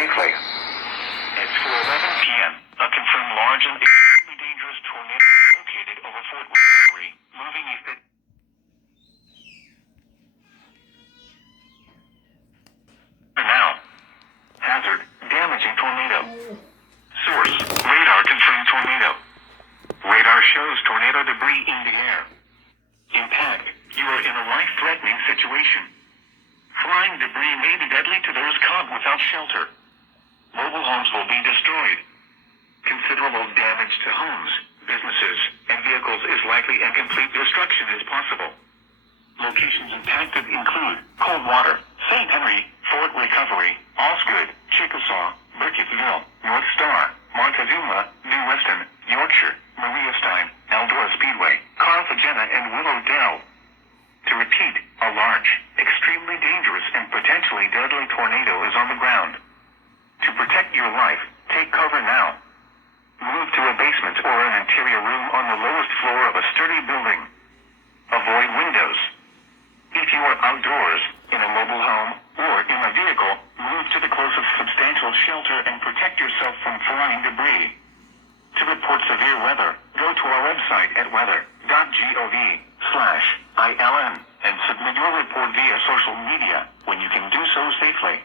safely. It's 4:11 p.m. A confirmed large and extremely dangerous tornado is located over Fort Recovery, moving east at... Now. Hazard, damaging tornado. Source, radar confirmed tornado. Radar shows tornado debris in the air. Impact, you are in a life-threatening situation. Flying debris may be deadly to those caught without shelter. Mobile homes will be destroyed. Considerable damage to homes, businesses, and vehicles is likely and complete destruction is possible. Locations impacted include Coldwater, St. Henry, Fort Recovery, Osgood, Chickasaw, Burkittsville, North Star, Montezuma, New Weston, Yorkshire, Maria Stein, Eldora Speedway, Carthagena, and Willow Dell. To repeat, a large, extremely dangerous and potentially deadly tornado is on the ground. To protect your life, take cover now. Move to a basement or an interior room on the lowest floor of a sturdy building. Avoid windows. If you are outdoors, in a mobile home, or in a vehicle, move to the closest substantial shelter and protect yourself from flying debris. To report severe weather, go to our website at weather.gov/ILN and submit your report via social media when you can do so safely.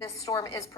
This storm is